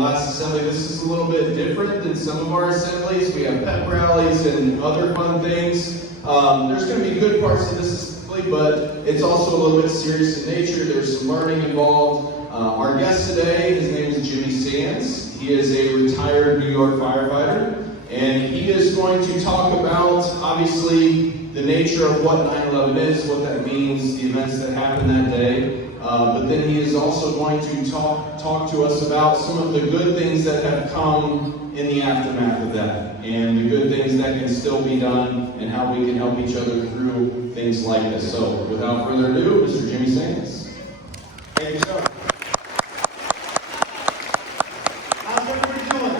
last assembly. This is a little bit different than some of our assemblies. We have pep rallies and other fun things. There's going to be good parts of this assembly, but it's also a little bit serious in nature. There's some learning involved. Our guest today, his name is Jimmy Sands. He is a retired New York firefighter, and he is going to talk about, obviously, the nature of what 9/11 is, what that means, the events that happened that day. But then he is also going to talk to us about some of the good things that have come in the aftermath of that, and the good things that can still be done, and how we can help each other through things like this. So, without further ado, Mr. Jimmy Sands. Thank you, sir. How's everybody doing?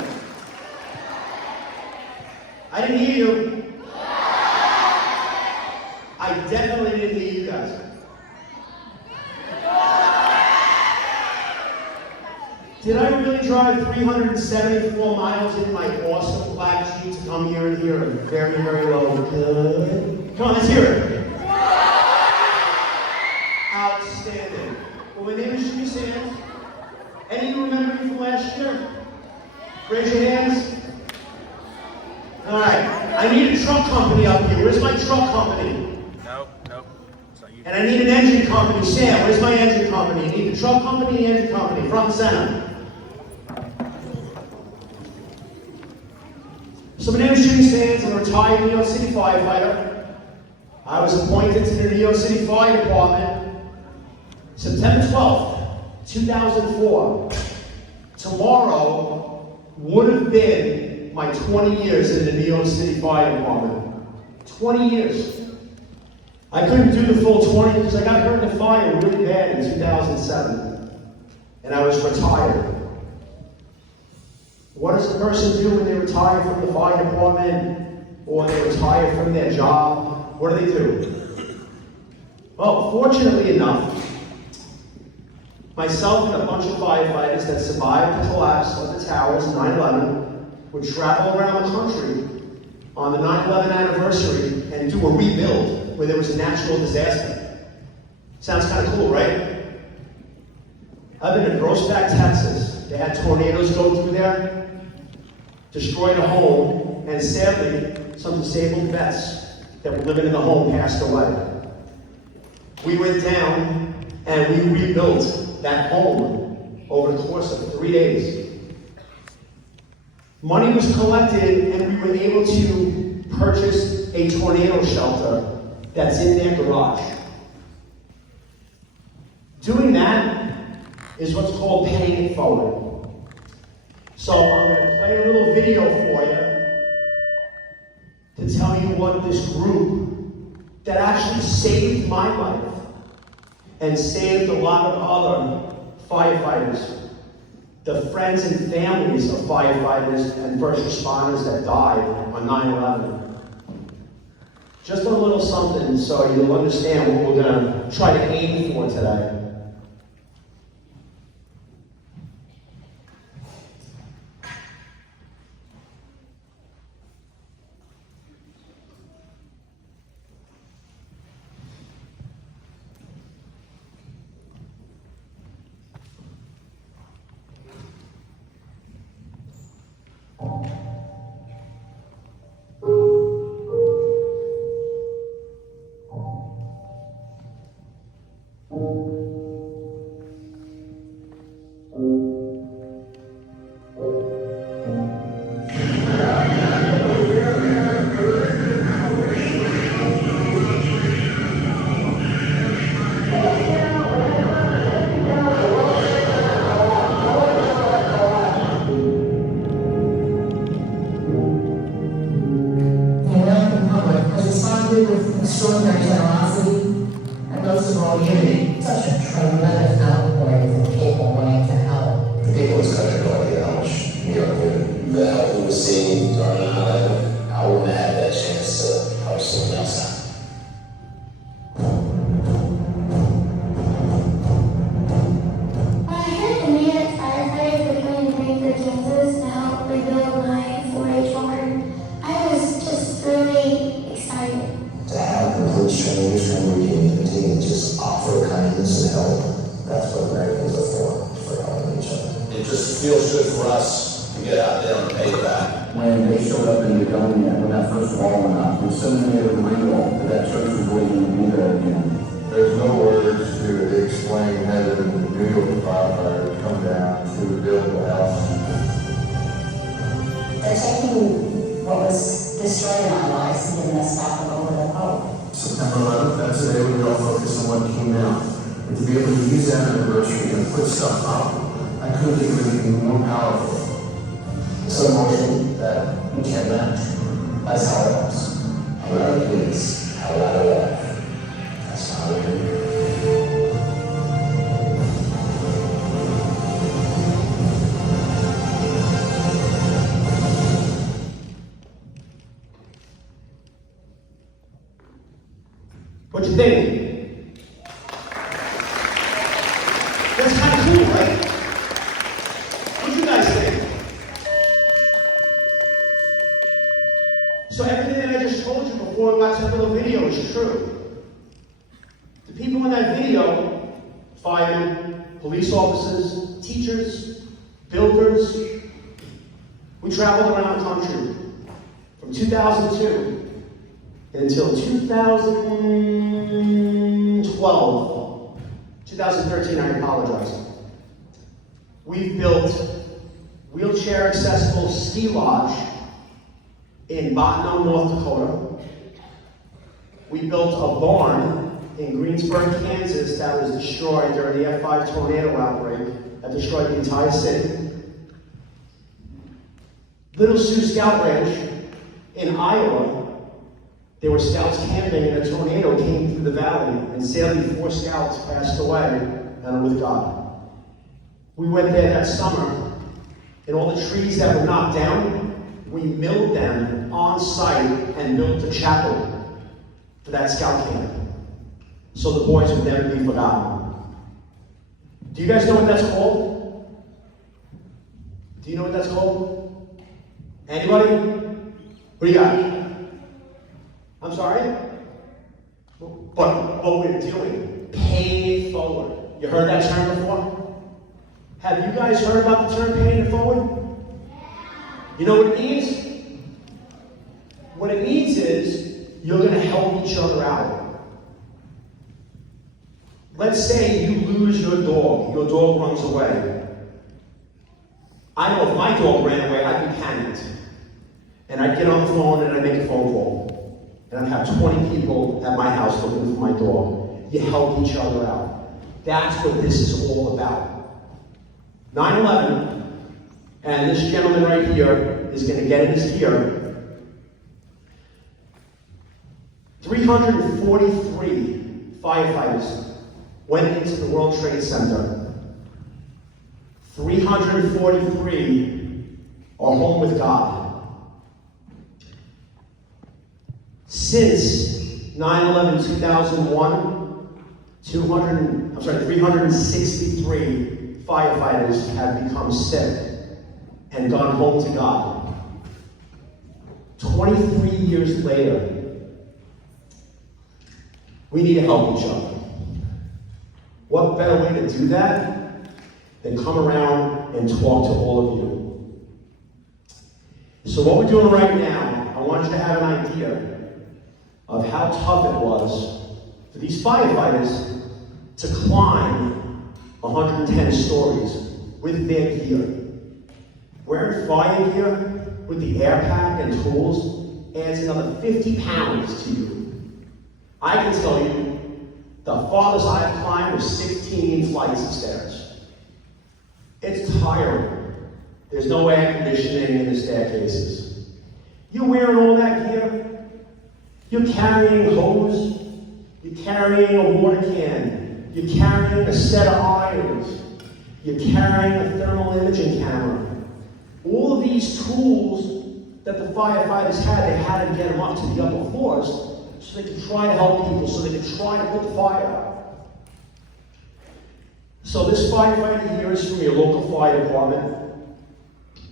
I didn't hear you. I definitely didn't hear you guys. Did I really drive 374 miles in my awesome black Jeep to come here and hear a very, very low good? Come on, let's hear it. Outstanding. Well, my name is Jimmy Sands. Any of you remember me from last year? Raise your hands. All right. I need a truck company up here. Where's my truck company? Nope. It's not you. And I need an engine company. Sam, where's my engine company? I need the truck company and the engine company. Front and center. So my name is Jimmy Sands. I'm a retired New York City firefighter. I was appointed to the New York City Fire Department September 12th, 2004. Tomorrow would have been my 20 years in the New York City Fire Department. 20 years. I couldn't do the full 20 because I got hurt in a fire really bad in 2007. And I was retired. What does a person do when they retire from the fire department or they retire from their job? What do? Well, fortunately enough, myself and a bunch of firefighters that survived the collapse of the towers in 9/11 would travel around the country on the 9/11 anniversary and do a rebuild where there was a natural disaster. Sounds kind of cool, right? I've been in Groesbeck, Texas. They had tornadoes go through there, destroyed a home, and sadly, some disabled vets that were living in the home passed away. We went down and we rebuilt that home over the course of 3 days. Money was collected and we were able to purchase a tornado shelter that's in their garage. Doing that is what's called paying it forward. So I'm going to play a little video for you to tell you what this group that actually saved my life and saved a lot of other firefighters, the friends and families of firefighters and first responders that died on 9/11. Just a little something so you'll understand what we're going to try to aim for today. With extraordinary generosity, and most of all, unity. Such a tremendous outpouring of people wanting to help. The people in this country have no idea how much New York needed the help we received during 9/11. I wouldn't have had that chance to help someone else out. When I heard the news that firefighters were coming to Greenwood, Kansas to help rebuild my 4-H barn, I was just really excited. To have complete strangers come to you and continue to just offer kindness and help, that's what Americans are for helping each other. It just feels good for for us to get out there and pay back. When they showed up in Begonia, when that first wall went up, when so many of them real that church was waiting to be there again. There's no words to explain having New York firefighters come down to build the house. They're taking what was destroying our lives and giving us back a little bit of hope. September 11th, that's the day we all focus on what came out. And to be able to use that anniversary and put stuff up, I couldn't think of anything more powerful. It's an emotion that we can't match. That's how it was. A lot of peace, a lot of love. That's how we do. What you think? That's kind of cool, right? What do you guys think? So everything that I just told you before we watched that little video is true. The people in that video, firemen, police officers, teachers, builders, we traveled around the country from 2002 until 2013, I apologize. We've built wheelchair accessible ski lodge in Bottineau, North Dakota. We built a barn in Greensburg, Kansas that was destroyed during the F5 tornado outbreak that destroyed the entire city. Little Sioux Scout Ranch in Iowa. There were scouts camping and a tornado came through the valley and sadly 4 scouts passed away and are with God. We went there that summer and all the trees that were knocked down, we milled them on site and built a chapel for that scout camp so the boys would never be forgotten. Do you guys know what that's called? Do you know what that's called? Anybody? What do you got? I'm sorry? But what we're doing, paying it forward. You heard that term before? Have you guys heard about the term paying it forward? You know what it means? What it means is you're going to help each other out. Let's say you lose your dog runs away. I know if my dog ran away, I'd be panicked. And I'd get on the phone and I'd make a phone call. And I'd have 20 people at my house looking for my dog. You help each other out. That's what this is all about. 9/11, and this gentleman right here is going to get in his gear. 343 firefighters went into the World Trade Center. 343 are home with God. Since 9/11/2001, 363 firefighters have become sick and gone home to God. 23 years later, we need to help each other. What better way to do that than come around and talk to all of you? So what we're doing right now, I want you to have an idea of how tough it was for these firefighters to climb 110 stories with their gear. Wearing fire gear with the air pack and tools adds another 50 pounds to you. I can tell you, the farthest I've climbed was 16 flights of stairs. It's tiring. There's no air conditioning in the staircases. You're wearing all that gear. You're carrying hose, you're carrying a water can, you're carrying a set of irons, you're carrying a thermal imaging camera. All of these tools that the firefighters had, they had to get them up to the upper floors so they could try to help people, so they could try to put the fire out. So this firefighter here is from your local fire department.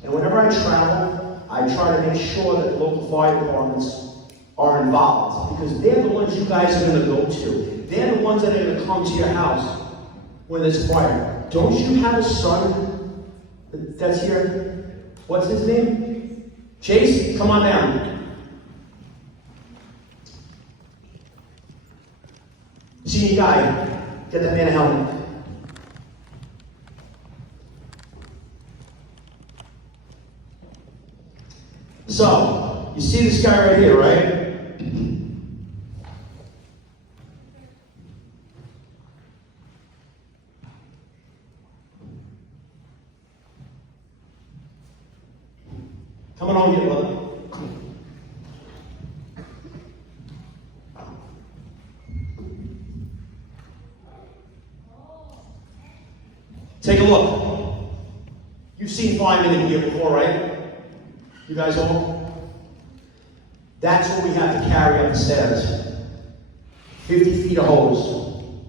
And whenever I travel, I try to make sure that the local fire departments are involved, because they're the ones you guys are going to go to. They're the ones that are going to come to your house when there's a fire. Don't you have a son That's here. What's his name? Chase, come on down. Senior guy, get that man a helmet. So, you see this guy right here, right? Come on here, brother. Take a look. You've seen firemen in here before, right? You guys all? That's what we have to carry up the stairs. 50 feet of hose.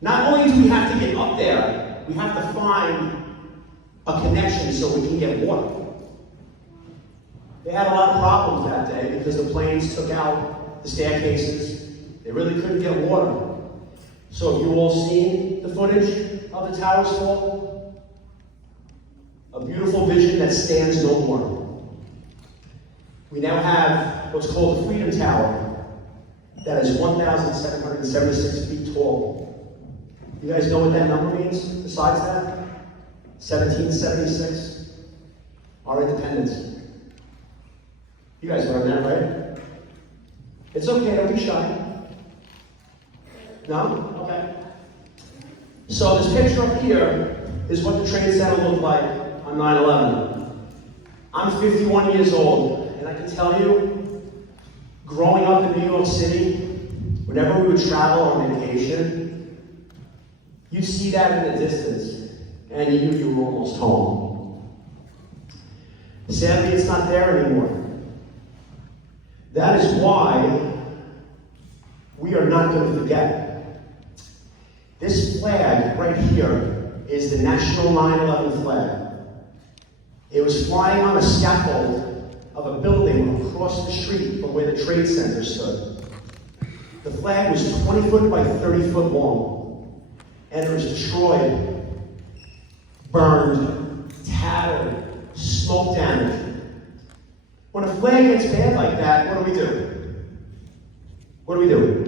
Not only do we have to get up there, we have to find a connection so we can get water. They had a lot of problems that day because the planes took out the staircases. They really couldn't get water. So have you all seen the footage of the towers fall? A beautiful vision that stands no more. We now have what's called the Freedom Tower that is 1,776 feet tall. You guys know what that number means besides that? 1776, our independence. You guys learned that, right? It's okay, don't be shy. No? Okay. So this picture up here is what the Trade Center looked like on 9/11. I'm 51 years old, and I can tell you, growing up in New York City, whenever we would travel on vacation, you'd see that in the distance, and you knew you were almost home. Sadly, it's not there anymore. That is why we are not going to forget. This flag right here is the National 9/11 flag. It was flying on a scaffold of a building across the street from where the Trade Center stood. The flag was 20 foot by 30 foot long, and it was destroyed, burned, tattered, smoke damaged. When a flag gets bad like that, what do we do? What do we do?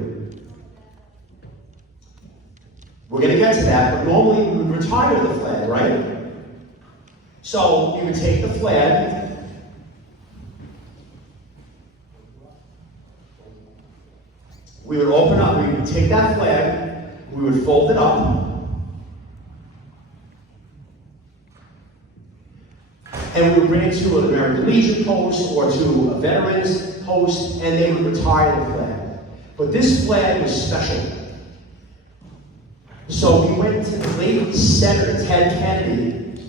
We're going to get to that, but normally we would retire the flag, right? So you would take the flag, we would open up, we would take that flag, we would fold it up, and we would bring it to an American Legion post or to a veterans post, and they would retire the flag. But this flag was special. So we went to the late Senator Ted Kennedy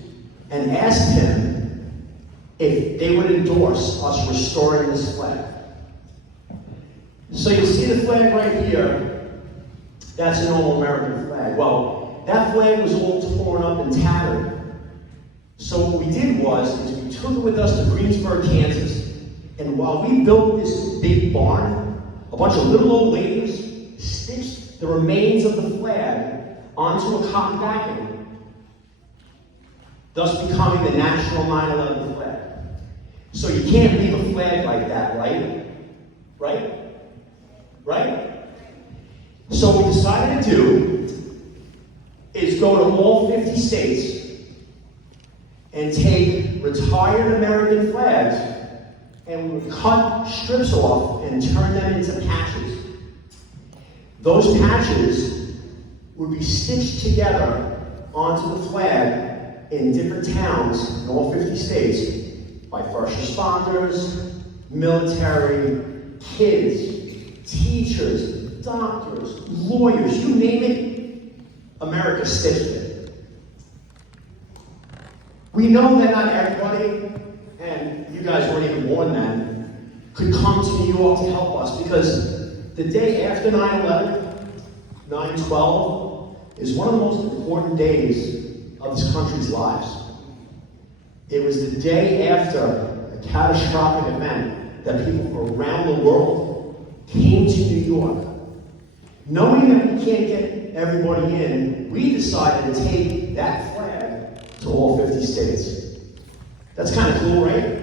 and asked him if they would endorse us restoring this flag. So you see the flag right here, that's a normal American flag. Well, that flag was all torn up and tattered. So what we did was, we took it with us to Greensburg, Kansas, and while we built this big barn, a bunch of little old ladies stitched the remains of the flag onto a cotton backing, thus becoming the National 9/11 flag. So you can't leave a flag like that, right? Right? Right? So what we decided to do is go to all 50 states and take retired American flags and we would cut strips off and turn them into patches. Those patches would be stitched together onto the flag in different towns in all 50 states by first responders, military, kids, teachers, doctors, lawyers, you name it, America stitched it. We know that not everybody, and you guys weren't even born then, could come to New York to help us because the day after 9/11, 9/12, is one of the most important days of this country's lives. It was the day after a catastrophic event that people from around the world came to New York. Knowing that we can't get everybody in, we decided to take that flag to all 50 states. That's kind of cool, right?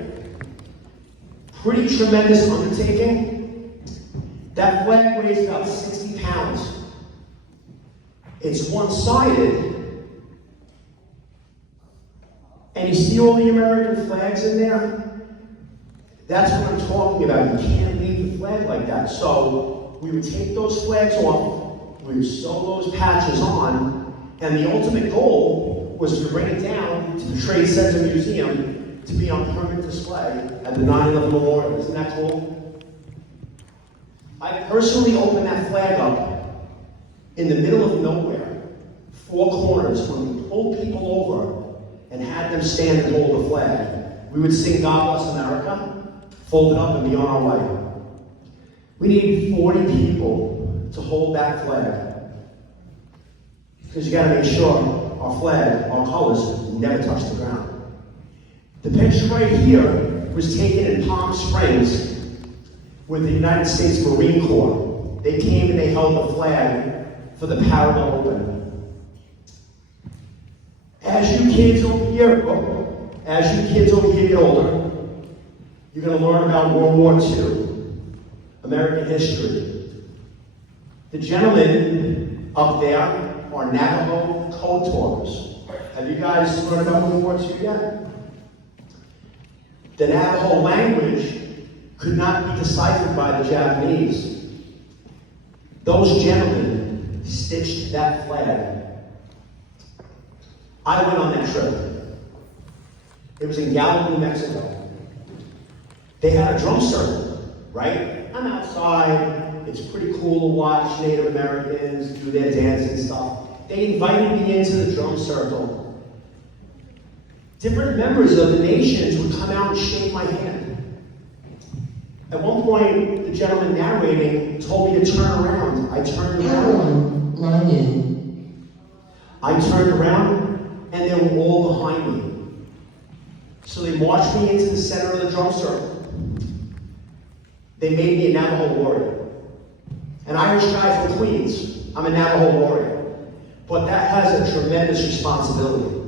Pretty tremendous undertaking. That flag weighs about 60 pounds. It's one-sided. And you see all the American flags in there? That's what I'm talking about. You can't leave the flag like that. So we would take those flags off, we would sew those patches on, and the ultimate goal was to bring it down to the Trade Center Museum to be on permanent display at the 9/11 Memorial. Isn't that cool? I personally opened that flag up in the middle of nowhere, 4 corners, when we pulled people over and had them stand and hold the flag. We would sing God Bless America, fold it up and be on our way. We needed 40 people to hold that flag. Because you gotta make sure our flag, our colors, never touch the ground. The picture right here was taken in Palm Springs with the United States Marine Corps. They came and they held the flag for the parallel open. As you kids over here get older, you're going to learn about World War II, American history. The gentlemen up there are Navajo code talkers. Have you guys learned about World War II yet? The Navajo language could not be deciphered by the Japanese. Those gentlemen stitched that flag. I went on that trip. It was in Gallup, New Mexico. They had a drum circle, right? I'm outside. It's pretty cool to watch Native Americans do their dance and stuff. They invited me into the drum circle. Different members of the nations would come out and shake my hand. At one point, the gentleman narrating told me to turn around. I turned around. I turned around, and they were all behind me. So they marched me into the center of the drum circle. They made me a Navajo warrior. An Irish guy from Queens, I'm a Navajo warrior. But that has a tremendous responsibility.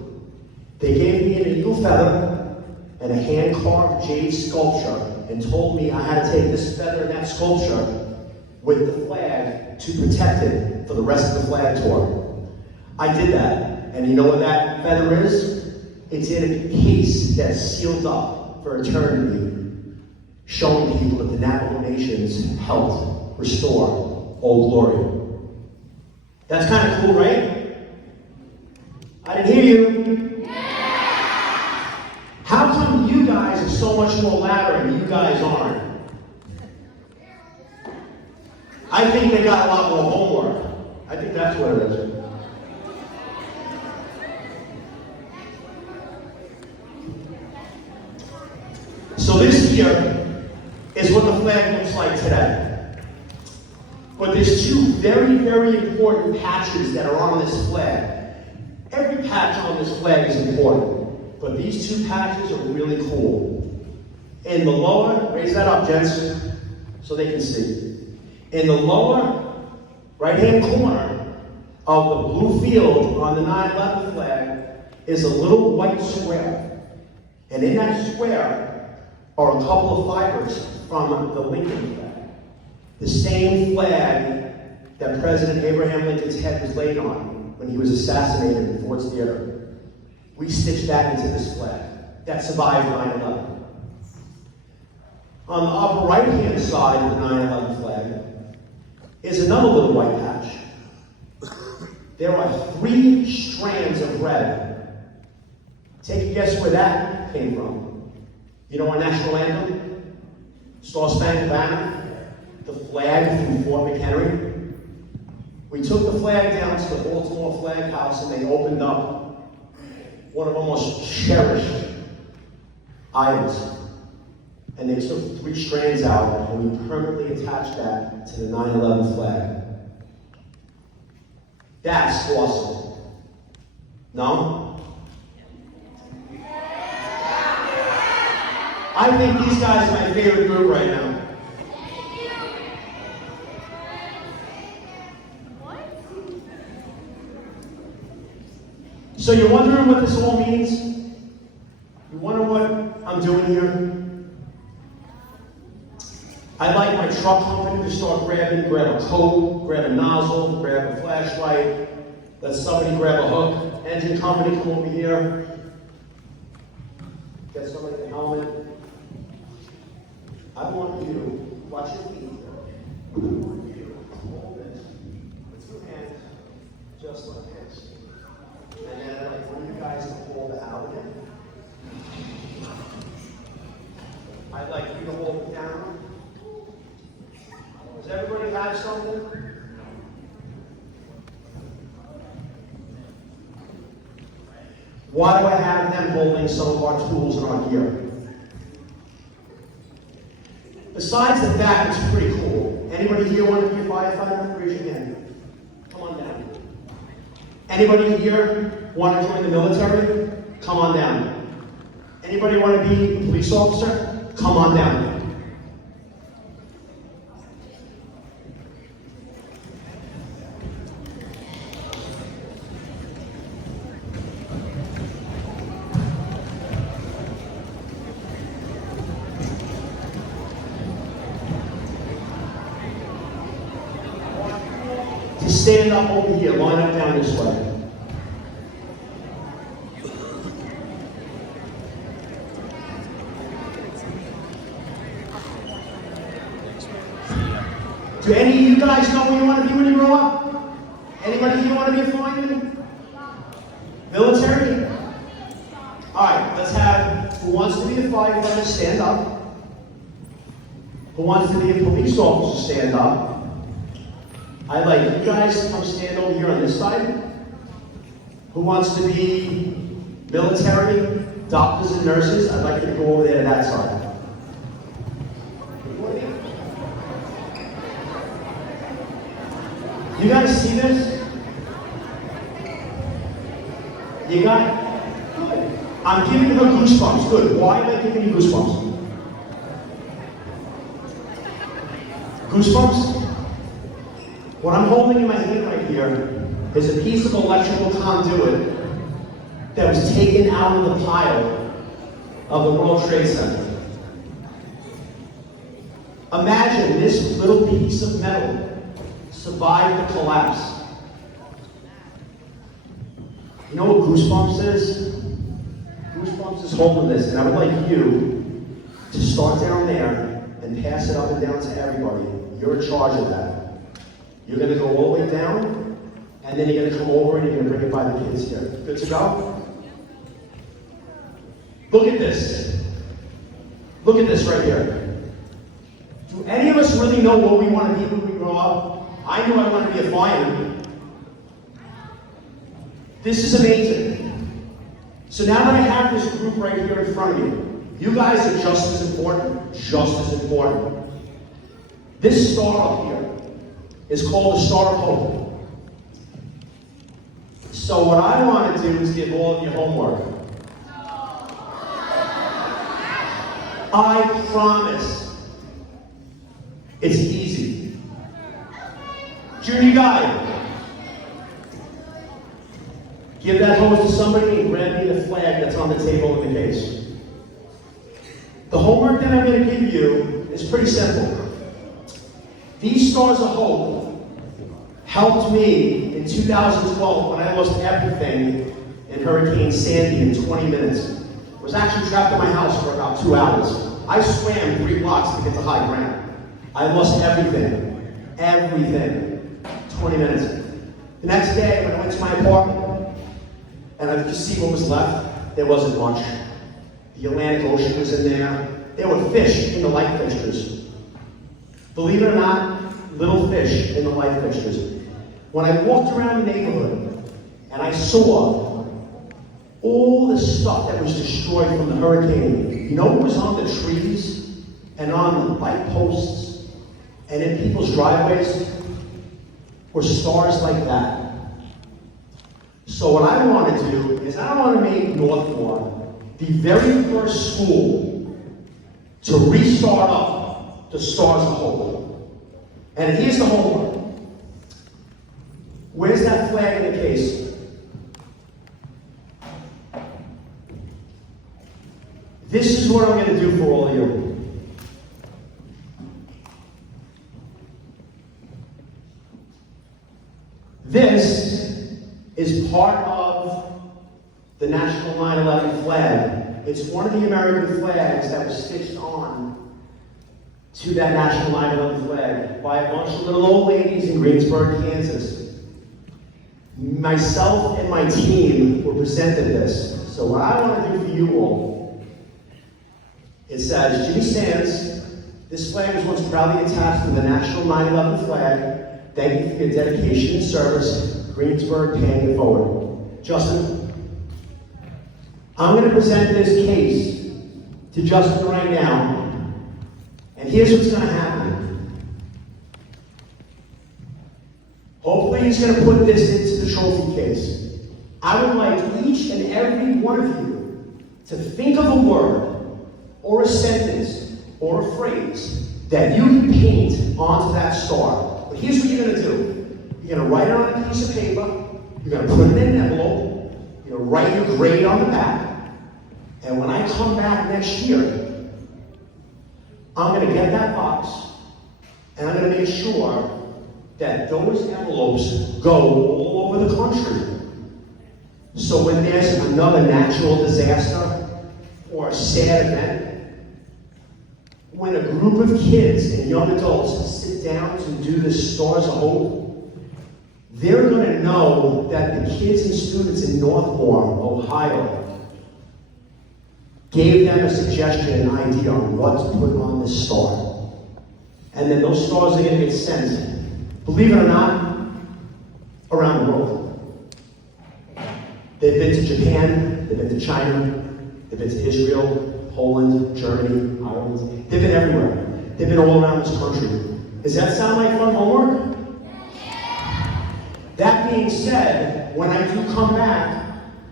They gave me an eagle feather and a hand-carved jade sculpture and told me I had to take this feather and that sculpture with the flag to protect it for the rest of the flag tour. I did that, and you know what that feather is? It's in a case that's sealed up for eternity, showing people that the Navajo Nations helped restore Old Glory. That's kind of cool, right? I didn't hear you. How come you guys are so much more louder and you guys aren't? I think they got a lot more homework. I think that's what it is. So this here is what the flag looks like today. But there's 2 very, very important patches that are on this flag. Every patch on this flag is important, but these 2 patches are really cool. In the lower, raise that up, gents, so they can see. In the lower right-hand corner of the blue field on the 9/11 flag is a little white square. And in that square are a couple of fibers from the Lincoln flag. The same flag that President Abraham Lincoln's head was laid on when he was assassinated in Ford's Theater. We stitched that into this flag. That survived 9/11. On the upper right-hand side of the 9/11 flag is another little white patch. There are 3 strands of red. Take a guess where that came from. You know our national anthem? Star Spangled Banner? The flag from Fort McHenry? We took the flag down to the Baltimore Flag House and they opened up one of our most cherished items. And they took 3 strands out and we permanently attached that to the 9/11 flag. That's awesome. No? I think these guys are my favorite group right now. So you're wondering what this all means? You wonder what I'm doing here? I'd like my truck company to start grab a coat, grab a nozzle, grab a flashlight, let somebody grab a hook. Engine company, come over here. Get somebody a helmet. I want you to watch your feet. I want you to hold this with your hands just like this. And then I'd like one of you guys to hold it out again. I'd like you to hold it down. Does everybody have something? Why do I have them holding some of our tools and our gear? Besides the fact it's pretty cool. Anybody here want to be a firefighter? Raise your hand. Come on down. Anybody here want to join the military? Come on down. Anybody want to be a police officer? Come on down. Stand up over here, line up down this way. Do any of you guys know what you want to be when you grow up? Anybody here want to be a fireman? Military? Alright, let's have who wants to be a firefighter stand up. Who wants to be a police officer stand up. I'd like you guys to come stand over here on this side. Who wants to be military, doctors and nurses? I'd like you to go over there to that side. You guys see this? You got it? Good. I'm giving her goosebumps. Good. Why am I giving you goosebumps? Goosebumps? What I'm holding in my hand right here is a piece of electrical conduit that was taken out of the pile of the World Trade Center. Imagine this little piece of metal survived the collapse. You know what Goosebumps is? Goosebumps is holding this, and I would like you to start down there and pass it up and down to everybody. You're in charge of that. You're going to go all the way down, and then you're going to come over and you're going to bring it by the kids here. Good to go? Look at this. Look at this right here. Do any of us really know what we want to be when we grow up? I knew I wanted to be a fireman. This is amazing. So now that I have this group right here in front of you, you guys are just as important, This star up here is called the Star of Hope. So what I want to do is give all of you homework. I promise it's easy. Junior guy, give that hose to somebody and grab me the flag that's on the table in the case. The homework that I'm going to give you is pretty simple. These stars of hope helped me in 2012 when I lost everything in Hurricane Sandy in 20 minutes. I was actually trapped in my house for about 2 hours. I swam 3 blocks to get to high ground. I lost everything. 20 minutes. The next day, when I went to my apartment, and I could see what was left, there wasn't much. The Atlantic Ocean was in there. There were fish in the light fixtures. Believe it or not, little fish in the light fixtures. When I walked around the neighborhood and I saw all the stuff that was destroyed from the hurricane, you know what was on the trees and on the light posts and in people's driveways? Were stars like that. So what I want to do is I want to make Northmor the very first school to restart up the Stars of Hope. And here's the homework. Where's that flag in the case? This is what I'm going to do for all of you. This is part of the National 9/11 flag. It's one of the American flags that was stitched on to that National 9/11 flag by a bunch of little old ladies in Greensburg, Kansas. Myself and my team were presented this. So what I want to do for you all, it says, Jimmy Sands, this flag was once proudly attached to the National 9/11 flag. Thank you for your dedication and service. Greensburg, paying it forward. Justin, I'm going to present this case to Justin right now. And here's what's going to happen. Hopefully he's going to put this into the trophy case. I would like each and every one of you to think of a word or a sentence or a phrase that you can paint onto that star. But here's what you're going to do. You're going to write it on a piece of paper. You're going to put it in an envelope. You're going to write your grade on the back. And when I come back next year, I'm going to get that box and I'm going to make sure that those envelopes go all over the country. So when there's another natural disaster or a sad event, when a group of kids and young adults sit down to do the Stars of Hope, they're going to know that the kids and students in Northmor, Ohio, gave them a suggestion and idea on what to put on this star. And then those stars are going to get sent, believe it or not, around the world. They've been to Japan, they've been to China, they've been to Israel, Poland, Germany, Ireland. They've been everywhere. They've been all around this country. Does that sound like fun homework? That being said, when I do come back,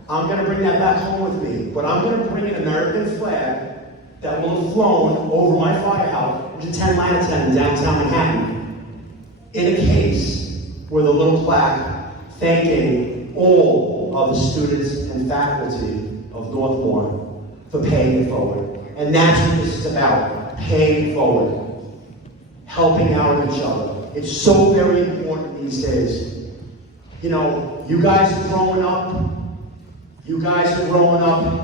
I'm going to bring that back home with me. But I'm going to bring an American flag that will have flown over my firehouse, which is 10 Lanterton in downtown Manhattan, in a case with a little plaque thanking all of the students and faculty of Northmor for paying it forward. And that's what this is about, paying it forward, helping out each other. It's so very important these days. You know, you guys are growing up.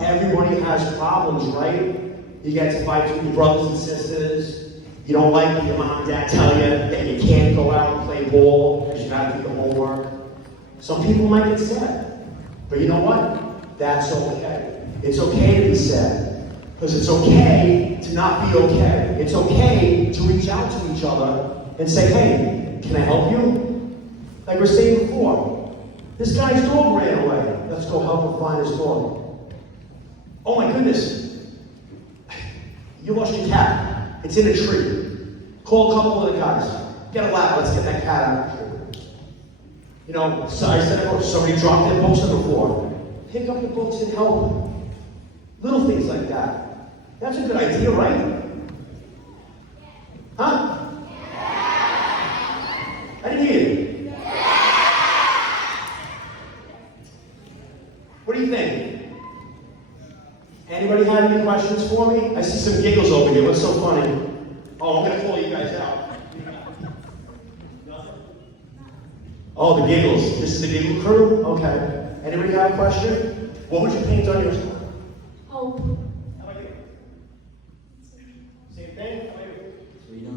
Everybody has problems, right? You get to fight with your brothers and sisters. You don't like what your mom and dad tell you that you can't go out and play ball because you got to do your homework. Some people might get sad. But you know what? That's okay. It's okay to be sad. Because it's okay to not be okay. It's okay to reach out to each other and say, hey, can I help you? Like we were saying before, this guy's dog ran away. Let's go help him find his dog. Oh my goodness. You lost your cat. It's in a tree. Call a couple of the guys. Get a ladder, let's get that cat out of the tree. You know, so I said, somebody dropped their books on the floor. Pick up the books and help them. Little things like that. That's a good idea, right? Huh? I didn't hear you. What do you think? Anybody have any questions for me? I see some giggles over here. What's so funny? Oh, I'm going to call you guys out. Oh, the giggles. This is the giggle crew? Okay. Anybody have a question? What would you paint on yours? Hope. How about you? Same thing? How about you? Freedom.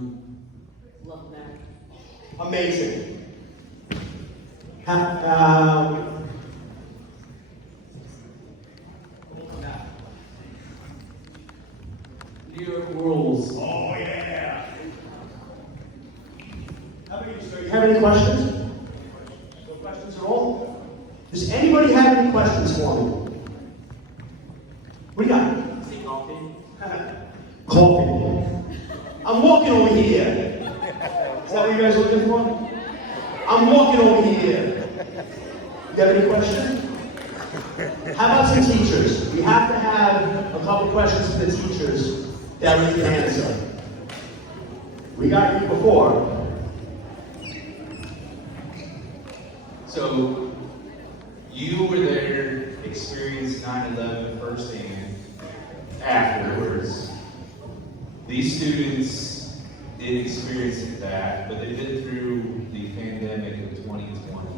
Love that. Amazing. New York rules. Oh, yeah. How about you, sir? You have any questions? No questions at all? Does anybody have any questions for me? What do you got? Say coffee. Coffee. I'm walking over here. Is that what you guys are looking for? I'm walking over here. You have any questions? How about some teachers? We have to have a couple questions for the teachers that we can answer. We got you before. So, you were there, experienced 9/11 firsthand. afterwards. These students didn't experience that, but they've been through the pandemic of 2020.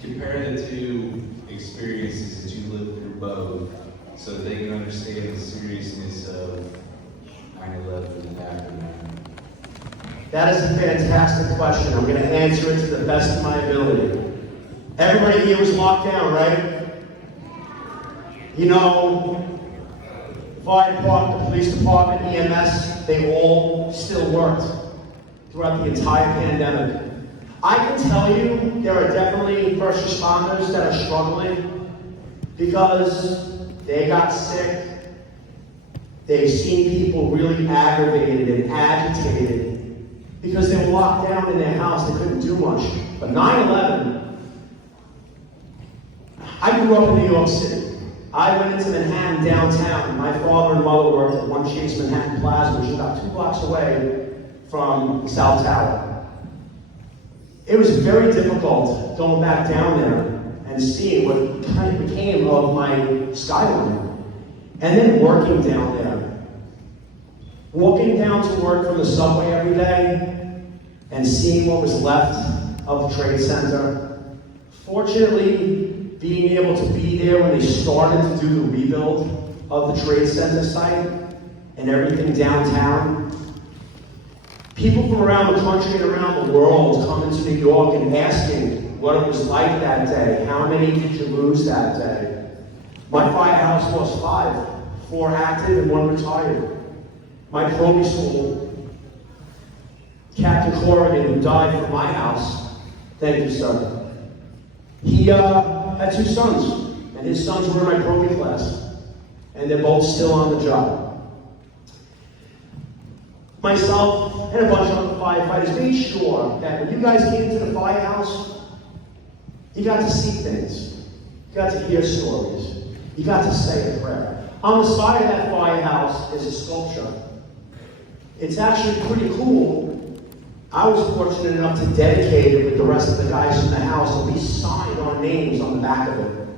Compare the two experiences that you lived through both so that they can understand the seriousness of 9/11 and aftermath. That is a fantastic question. I'm going to answer it to the best of my ability. Everybody here was locked down, right? You know, fire department, the police department, EMS, they all still worked throughout the entire pandemic. I can tell you there are definitely first responders that are struggling because they got sick. They've seen people really aggravated and agitated because they were locked down in their house. They couldn't do much. But 9/11, I grew up in New York City. I went into Manhattan downtown. My father and mother worked at 1 Chase Manhattan Plaza, which is about 2 blocks away from South Tower. It was very difficult going back down there and seeing what kind of became of my skyline. And then working down there. Walking down to work from the subway every day and seeing what was left of the Trade Center. Fortunately, being able to be there when they started to do the rebuild of the Trade Center site and everything downtown. People from around the country and around the world coming to New York and asking what it was like that day. How many did you lose that day? My firehouse lost 5, 4 active and 1 retired. My Proby school, Captain Corrigan, who died from my house, thank you, sir. He had 2 sons, and his sons were in my Proby class, and they're both still on the job. Myself and a bunch of other firefighters made sure that when you guys came to the firehouse, you got to see things, you got to hear stories, you got to say a prayer. On the side of that firehouse is a sculpture. It's actually pretty cool. I was fortunate enough to dedicate it with the rest of the guys in the house, and we signed our names on the back of it.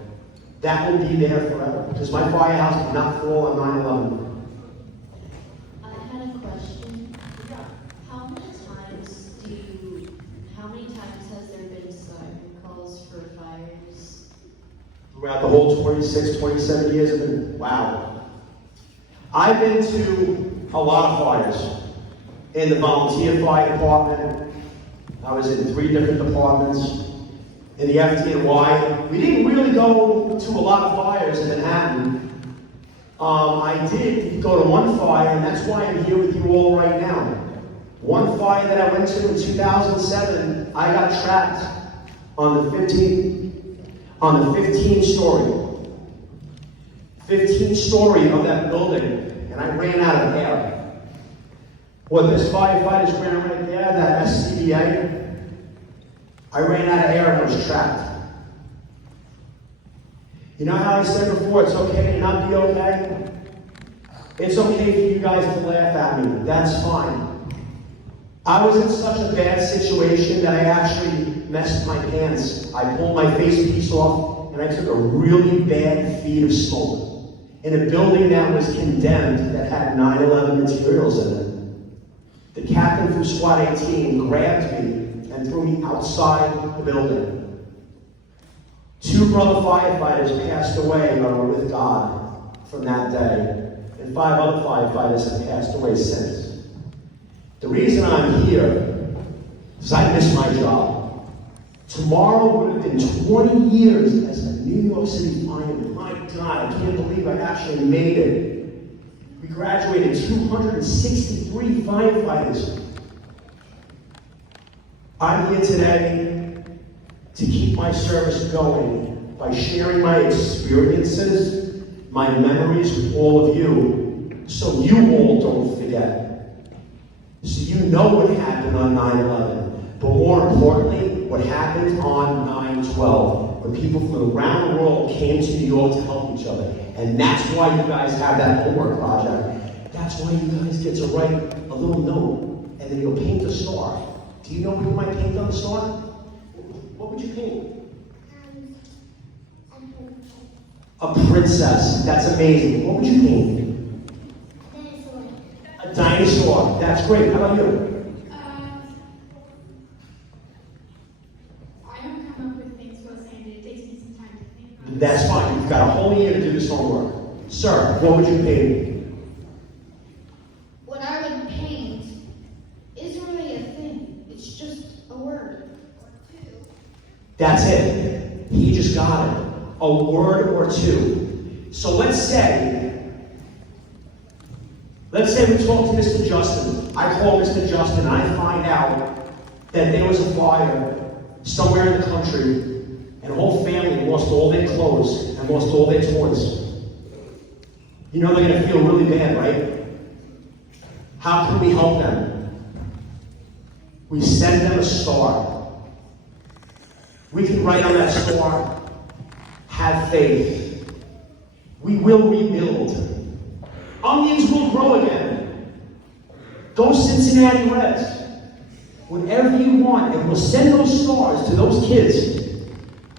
That will be there forever, because my firehouse did not fall on 9/11. I had a question. How many times has there been siren calls for fires? Throughout the whole 26, 27 years of it, wow. I've been to a lot of fires. In the volunteer fire department, I was in 3 different departments. In the FDNY, we didn't really go to a lot of fires in Manhattan. I did go to 1 fire, and that's why I'm here with you all right now. 1 fire that I went to in 2007, I got trapped on the 15th story of that building, and I ran out of air. What this firefighters ran right there, that SCBA, I ran out of air and was trapped. You know how I said before, it's okay to not be okay? It's okay for you guys to laugh at me. That's fine. I was in such a bad situation that I actually messed my pants. I pulled my face piece off and I took a really bad feed of smoke in a building that was condemned that had 9/11 materials in it. The captain from SWAT 18 grabbed me and threw me outside the building. 2 brother firefighters passed away with God from that day, and 5 other firefighters have passed away since. The reason I'm here is I miss my job. Tomorrow would have been 20 years as a New York City fireman. My God, I can't believe I actually made it. We graduated 263 firefighters. I'm here today to keep my service going by sharing my experiences, my memories with all of you, so you all don't forget. So you know what happened on 9/11, but more importantly, what happened on 9/12, when people from around the world came to New York to help each other. And that's why you guys have that homework project. That's why you guys get to write a little note, and then you'll paint a star. Do you know what you might paint on the star? What would you paint? A princess. That's amazing. What would you paint? saw. That's great. How about you? I don't come up with things well saying it takes me some time to think about it. That's fine. You've got a whole year to do this homework. Sir, what would you pay me? What I would paint isn't really a thing. It's just a word. Or two. That's it. He just got it. A word or two. So let's say we talk to Mr. Justin. I call Mr. Justin and I find out that there was a fire somewhere in the country and the whole family lost all their clothes and lost all their toys. You know they're going to feel really bad, right? How can we help them? We send them a star. We can write on that star, have faith. We will rebuild. Onions will grow again. Go Cincinnati Reds. Whatever you want, and we'll send those stars to those kids.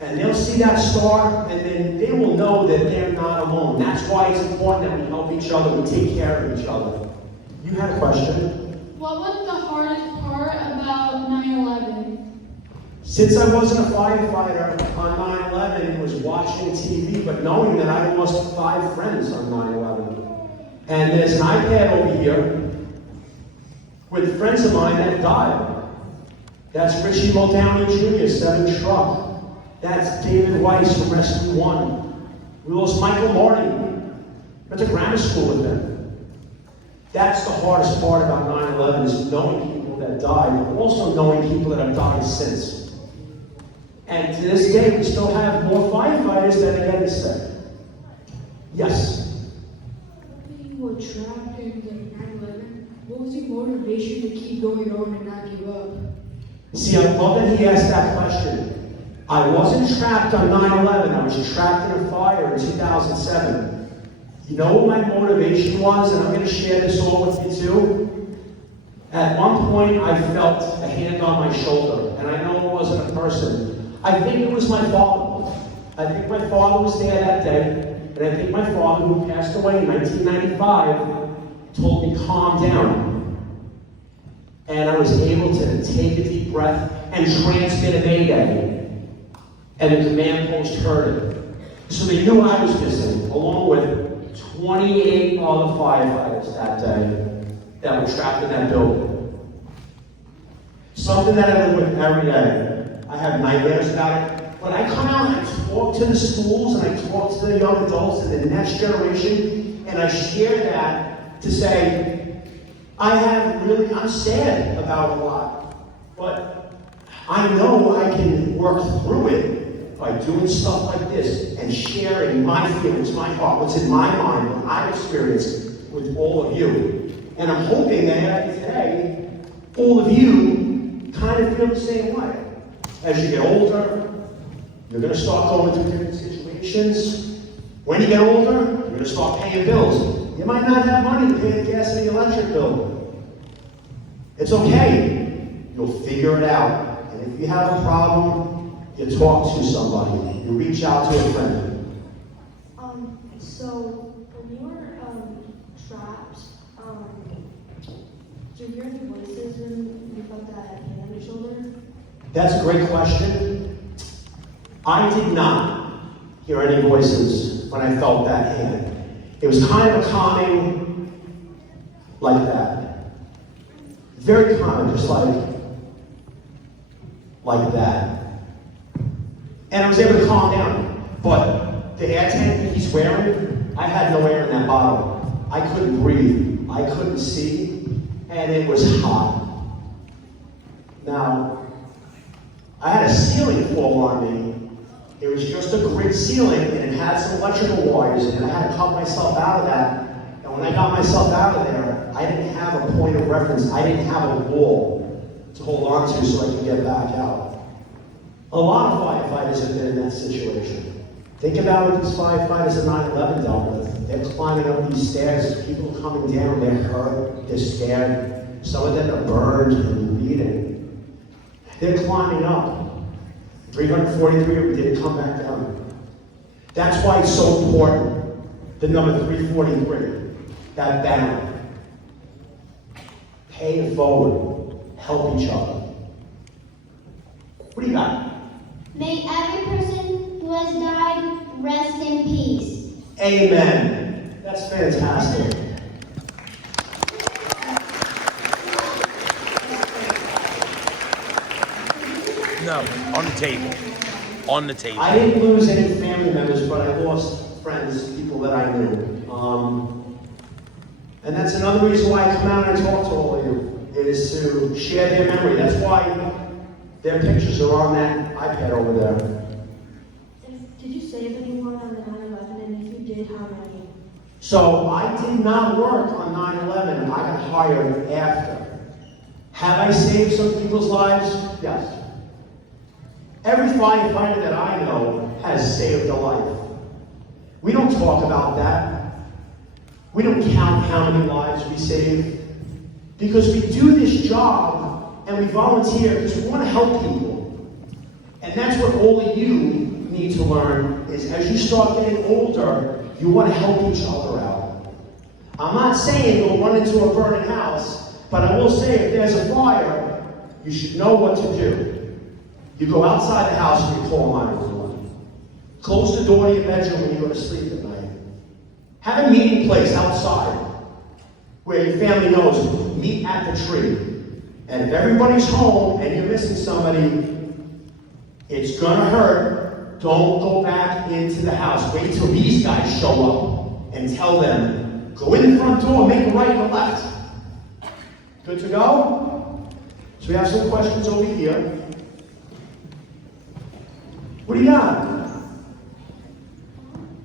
And they'll see that star, and then they will know that they're not alone. That's why it's important that we help each other, we take care of each other. You had a question? What was the hardest part about 9/11? Since I wasn't a firefighter on 9/11, it was watching TV, but knowing that I lost 5 friends on 9/11. And there's an iPad over here with friends of mine that died. That's Richie Muldowney Jr., 7 Truck. That's David Weiss from Rescue 1. We lost Michael Marty. Went to grammar school with them. That's the hardest part about 9/11 is knowing people that died, but also knowing people that have died since. And to this day, we still have more firefighters that are getting sick. Yes? You were trapped in the 9/11. What was your motivation to keep going on and not give up? See, I love that he asked that question. I wasn't trapped on 9/11. I was trapped in a fire in 2007. You know what my motivation was? And I'm going to share this all with you too. At one point, I felt a hand on my shoulder. And I know it wasn't a person. I think it was my father. I think my father was there that day. And I think my father, who passed away in 1995, told me, calm down. And I was able to take a deep breath and transmit a mayday. And the command post heard it. So they knew I was missing, along with 28 other firefighters that day that were trapped in that building. Something that I live with every day. I have nightmares about it. But I come out and I talk to the schools and I talk to the young adults and the next generation, and I share that to say, I'm sad about a lot, but I know I can work through it by doing stuff like this and sharing my feelings, my heart, what's in my mind, what I've experienced with all of you. And I'm hoping that after today, all of you kind of feel the same way. As you get older, you're going to start going through different situations. When you get older, you're going to start paying bills. You might not have money to pay the gas and the electric bill. It's okay. You'll figure it out. And if you have a problem, you talk to somebody. You reach out to a friend. So when you were trapped, did you hear any voices when you felt that hand on your shoulder? That's a great question. I did not hear any voices when I felt that hand. It was kind of a calming, like that. Very calming, just like that. And I was able to calm down. But the air tank he's wearing, I had no air in that bottle. I couldn't breathe. I couldn't see. And it was hot. Now, I had a ceiling fall on me. It was just a grid ceiling, and it had some electrical wires, and I had to cut myself out of that. And when I got myself out of there, I didn't have a point of reference. I didn't have a wall to hold on to so I could get back out. A lot of firefighters have been in that situation. Think about what these firefighters at 9/11 dealt with. They're climbing up these stairs, people coming down, they're hurt, they're scared. Some of them are burned and bleeding. They're climbing up. 343 of them didn't come back down. That's why it's so important, the number 343, that banner. pay it forward, help each other. What do you got? May every person who has died rest in peace. Amen. That's fantastic. No, on the table. On the table. I didn't lose any family members, but I lost friends, people that I knew. And that's another reason why I come out and talk to all of you, is to share their memory. That's why their pictures are on that iPad over there. Did you save anyone on the 9/11, and if you did, how many? So I did not work on 9/11. I got hired after. Have I saved some people's lives? Yes. Every firefighter that I know has saved a life. We don't talk about that. We don't count how many lives we save. Because we do this job and we volunteer because we want to help people. And that's what all of you need to learn is as you start getting older, you want to help each other out. I'm not saying go run into a burning house, but I will say if there's a fire, you should know what to do. You go outside the house and you call 911. Close the door to your bedroom when you go to sleep at night. Have a meeting place outside where your family knows, meet at the tree. And if everybody's home and you're missing somebody, it's gonna hurt. Don't go back into the house. Wait till these guys show up and tell them, go in the front door, make a right and a left. Good to go? So we have some questions over here. What do you got?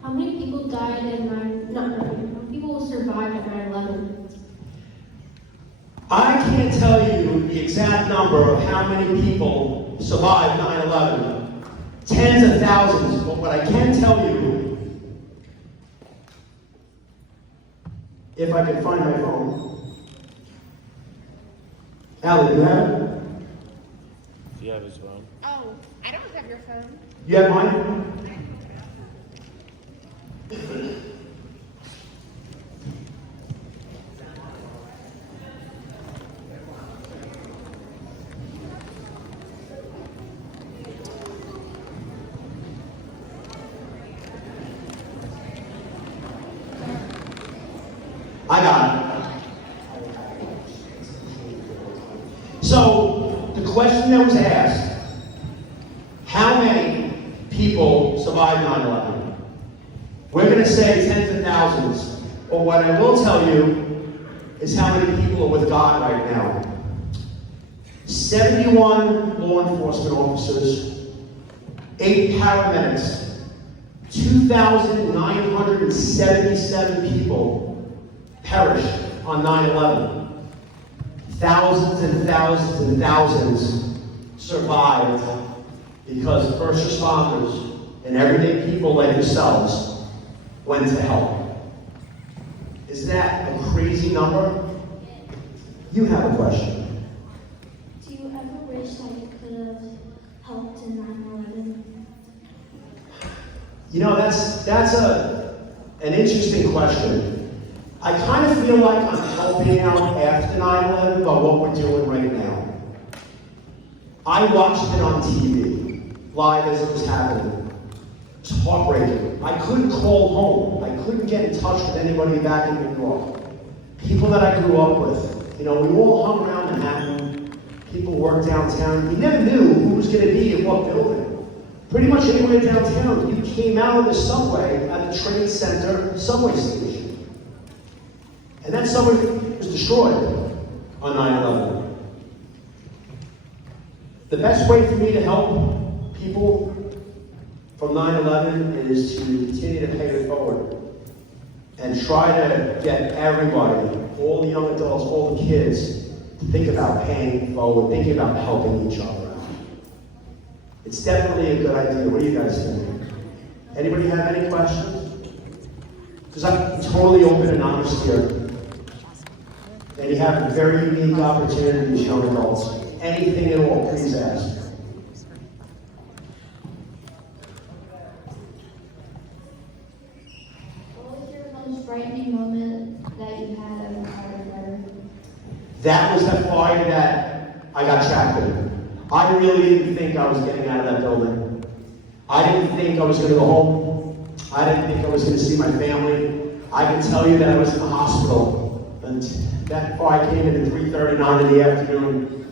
How many people died in how many people survived at 9/11? I can't tell you the exact number of how many people survived 9/11. Tens of thousands, but what I can tell you, if I can find my phone. Allie, you have it? You have his phone. Oh, I don't have your phone. You have mine? I got it. So, the question that was asked, how many people survived 9/11? We're going to say tens of thousands. But what I will tell you is how many people are with God right now. 71 law enforcement officers, 8 paramedics, 2,977 people perished on 9/11. Thousands and thousands and thousands survived because first responders and everyday people like yourselves went to help. Is that a crazy number? You have a question. Do you ever wish that you could have helped in 9/11? You know, that's an interesting question. I kind of feel like I'm helping out after 9/11 by what we're doing right now. I watched it on TV, live as it was happening. It's heartbreaking. I couldn't call home. I couldn't get in touch with anybody back in New York. People that I grew up with. You know, we all hung around Manhattan. People worked downtown. You never knew who was going to be in what building. Pretty much anywhere downtown, you came out of the subway at the Trade Center subway station. And that subway was destroyed on 9/11. The best way for me to help people from 9/11 is to continue to pay it forward and try to get everybody, all the young adults, all the kids, to think about paying forward, thinking about helping each other out. It's definitely a good idea. What do you guys think? Anybody have any questions? Because I'm totally open and honest here. And you have a very unique opportunity as young adults. Anything at all, please ask. What was your most frightening moment that you had as a firefighter? That was the fire that I got trapped in. I really didn't think I was getting out of that building. I didn't think I was going to go home. I didn't think I was going to see my family. I can tell you that I was in the hospital. And that fire came in at 3:39 in the afternoon.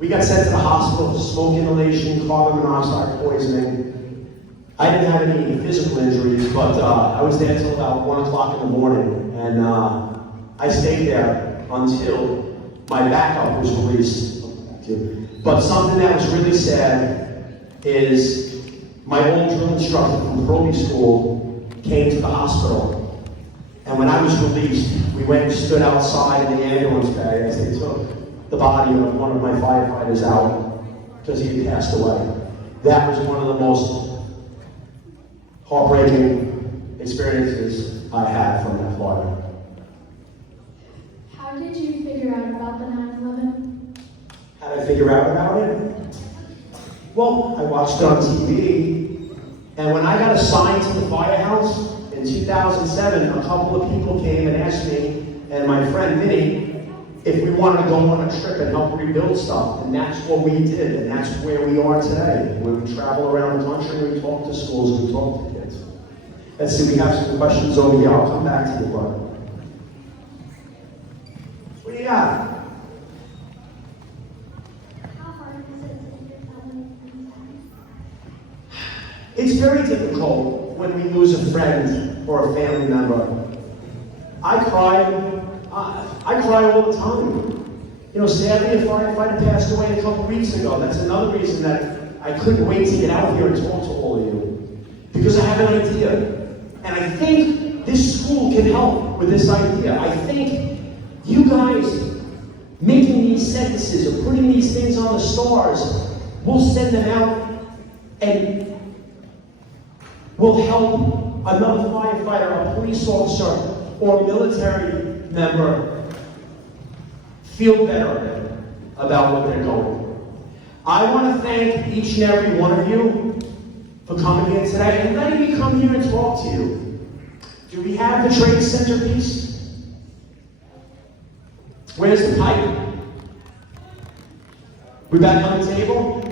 We got sent to the hospital for smoke inhalation, carbon monoxide poisoning. I didn't have any physical injuries, but I was there until about 1 o'clock in the morning. And I stayed there until my backup was released. But something that was really sad is my old drill instructor from Proby School came to the hospital. And when I was released, we went and stood outside in the ambulance bay as they took the body of one of my firefighters out because he had passed away. That was one of the most heartbreaking experiences I had from that fire. How did you figure out about the 9/11? How did I figure out about it? Well, I watched it on TV, and when I got assigned to the firehouse in 2007, a couple of people came and asked me and my friend Vinny if we wanted to go on a trip and help rebuild stuff, and that's what we did, and that's where we are today. Where we travel around the country, we talk to schools, we talk to kids. Let's see, we have some questions over here. I'll come back to you, bud. What do you got? How hard is it to get family It's very difficult when we lose a friend or a family member. I cry all the time. You know, sadly, a firefighter passed away a couple weeks ago. That's another reason that I couldn't wait to get out here and talk to all of you. Because I have an idea. And I think this school can help with this idea. I think you guys making these sentences or putting these things on the stars will send them out and will help another firefighter, a police officer, or a military member feel better about what they're going through. I want to thank each and every one of you for coming here today and letting me come here and talk to you. Do we have the trade center piece? Where's the pipe? We back on the table?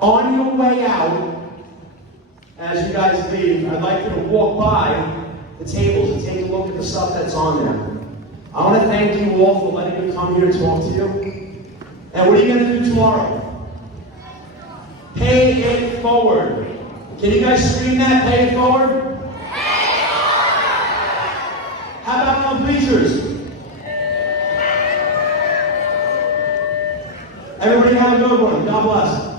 On your way out, as you guys leave, I'd like you to walk by the tables and take a look at the stuff that's on there. I want to thank you all for letting me come here and talk to you. And what are you going to do tomorrow? Pay it forward. Can you guys scream that? Pay it forward? Pay it forward! How about on bleachers? Everybody have a good one. God bless.